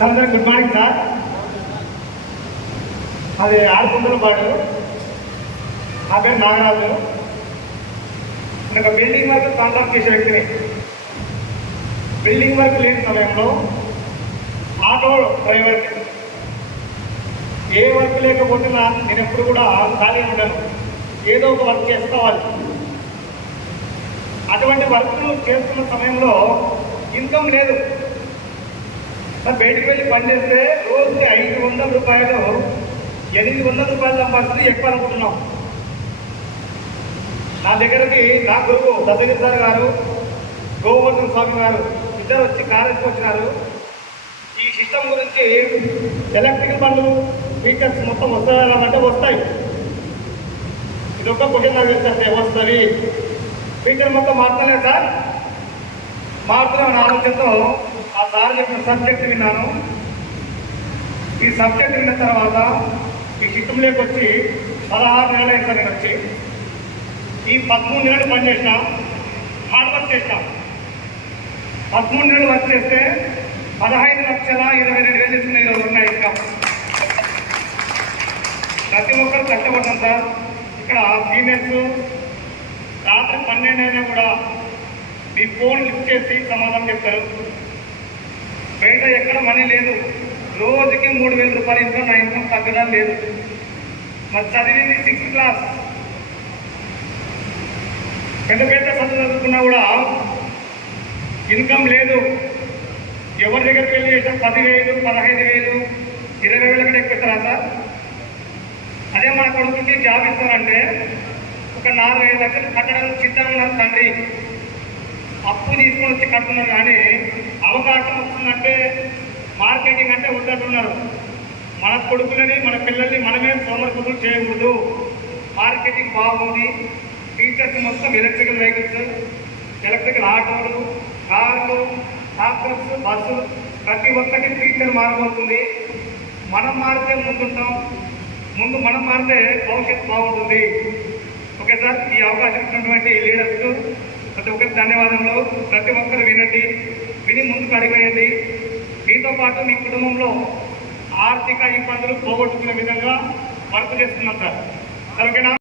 Sir good morning sir. అది ఆడుకుంటున్నపాడు. నా పేరు నాగరాజు. నేను ఒక బిల్డింగ్ వర్క్ కాంట్రాక్ట్ చేసే వ్యక్తిని. బిల్డింగ్ వర్క్ లేని సమయంలో ఆటో డ్రైవర్కి ఏ వర్క్ లేకపోతే నేను ఎప్పుడు కూడా ఖాళీ ఉండను, ఏదో ఒక వర్క్ చేసుకోవాలి. అటువంటి వర్క్లు చేస్తున్న సమయంలో ఇన్కమ్ లేదు. బయటికి వెళ్ళి పనిచేస్తే రోజుకి 500 రూపాయలు 800 రూపాయలు సంపాదిస్తూ ఎక్కువ అనుకుంటున్నాం. నా దగ్గరకి నా గురువు దశగిరి సార్ గారు, గోవర్ధన స్వామి గారు ఇద్దరు వచ్చి కాలేజీకి వచ్చినారు. ఈ సిస్టమ్ గురించి ఎలక్ట్రికల్ బండ్లు ఫీచర్స్ మొత్తం వస్తాయంటే వస్తాయి. ఇది ఒక క్వశ్చన్ నాకు తెలుసంటే వస్తుంది. ఫీచర్ మొత్తం మారుతలేదు సార్, మారుతున్న ఆలోచనతో ఆ సార్ చెప్పిన సబ్జెక్ట్ విన్నాను. ఈ సబ్జెక్ట్ విన్న తర్వాత ఈ సిస్టంలోకి వచ్చి 16 నెలలు అయింది నేను వచ్చి. ఈ 13 నెలలు పనిచేసిన, హార్డ్ వర్క్ చేసిన. 13 నెలలు వర్క్ చేస్తే 15,22,000 తీసుకున్న ఈరోజు ఉన్నాయి ఇంకా. ప్రతి ఒక్కరు కష్టపడతాం సార్. ఇక్కడ సీనియర్స్ రాత్రి 12 అయినా కూడా మీ ఫోన్ లిఫ్ట్ చేసి సమాధానం చెప్తారు. బయట ఎక్కడ మనీ లేదు. రోజుకి 3,000 రూపాయలు ఇన్కమ్, నా ఇన్కమ్ తగ్గడం లేదు. మరి చదివింది 6th క్లాస్. పెద్ద చదువు చదువుకున్నా కూడా ఇన్కమ్ లేదు. ఎవరి దగ్గరికి వెళ్ళి చేసాం 10,000, 15,000, 20,000 కూడా ఎక్కుతారా సార్? అదే మన కొడుకుకి జాబ్ ఇస్తారంటే ఒక 4-5 లక్షలు కట్టడానికి సిద్ధంగా ఉన్నారు తండ్రి. అప్పు తీసుకొని వచ్చి కడుతున్నారు. కానీ అవకాశం వస్తుందంటే మార్కెటింగ్ అంటే వద్దంటున్నారు. మన కొడుకులని, మన పిల్లల్ని మనమే సోమరిపోతులు చేయకూడదు. మార్కెటింగ్ బాగుంది. ఫీచర్స్ మొత్తం ఎలక్ట్రికల్ వెహికల్స్, ఎలక్ట్రికల్ ఆటోలు, కార్లు, ట్రాక్టర్స్, బస్సులు ప్రతి ఒక్కటి ఫీచర్ మారబోతుంది. మనం మారితే ముందుంటాం. ముందు మనం మారితే భవిష్యత్తు బాగుంటుంది. ఓకే సార్, ఈ అవకాశం ఇచ్చినటువంటి లీడర్స్ ప్రతి ఒక్కరికి ధన్యవాదములు. ప్రతి ఒక్కరు వినండి, విని ముందుకు అడిగేయండి. దీంతో పాటు మీ కుటుంబంలో ఆర్థిక ఇబ్బందులు పోగొట్టుకునే విధంగా వర్క్ చేస్తున్నాం సార్. ఓకేనా?